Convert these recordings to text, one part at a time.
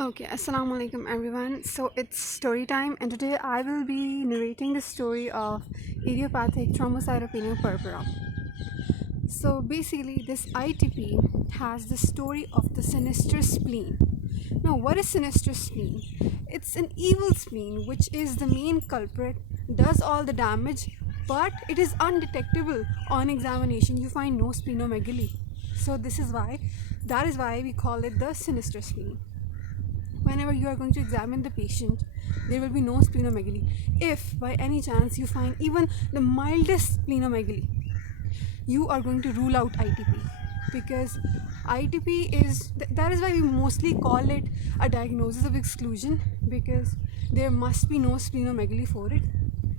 Okay, assalamu alaikum everyone. So it's story time, and today I will be narrating the story of idiopathic thrombocytopenic purpura. So basically, this ITP has the story of the sinister spleen. Now, what is sinister spleen? It's an evil spleen which is the main culprit, does all the damage, but it is undetectable on examination. You find no splenomegaly. So that is why we call it the sinister spleen. Whenever you are going to examine the patient, there will be no splenomegaly. If by any chance you find even the mildest splenomegaly, you are going to rule out ITP, because ITP is that is why we mostly call it a diagnosis of exclusion, because there must be no splenomegaly for it.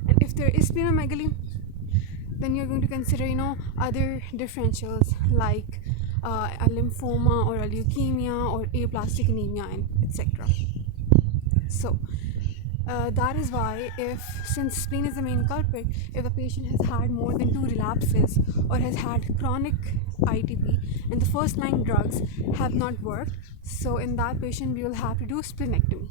And if there is splenomegaly, then you're going to consider other differentials like a lymphoma or a leukemia or aplastic anemia and etc. So that is why, if since spleen is the main culprit, if a patient has had more than 2 relapses or has had chronic ITP and the first line drugs have not worked, so in that patient we will have to do splenectomy.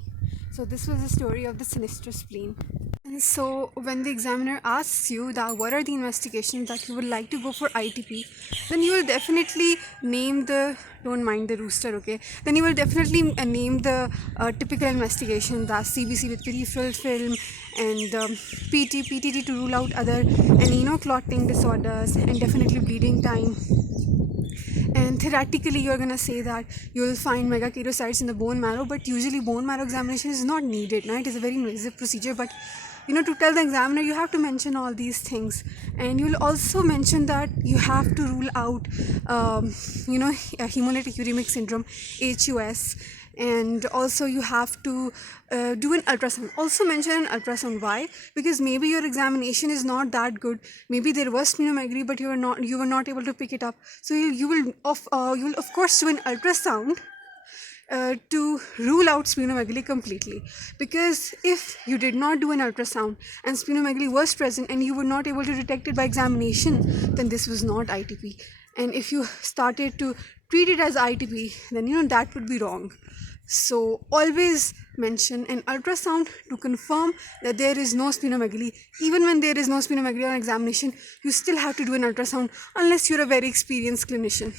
So this was the story of the sinister spleen. And so when the examiner asks you that what are the investigations that you would like to go for ITP, then you will definitely name the, don't mind the rooster, okay, then you will definitely name the typical investigation, that's CBC with peripheral film and PTT to rule out other and clotting disorders and definitely bleeding time. And theoretically you're going to say that you will find megakaryocytes in the bone marrow, but usually bone marrow examination is not needed. It is a very invasive procedure, but to tell the examiner you have to mention all these things. And you'll also mention that you have to rule out hemolytic uremic syndrome, HUS, and also you have to do an ultrasound. Also mention an ultrasound. Why? Because maybe your examination is not that good, maybe there was splenomegaly but you were not able to pick it up, so you will of course do an ultrasound to rule out splenomegaly completely. Because if you did not do an ultrasound and splenomegaly was present and you were not able to detect it by examination, then this was not ITP. And if you started to treat it as ITP, then that would be wrong. So always mention an ultrasound to confirm that there is no splenomegaly. Even when there is no splenomegaly on examination, you still have to do an ultrasound unless you're a very experienced clinician.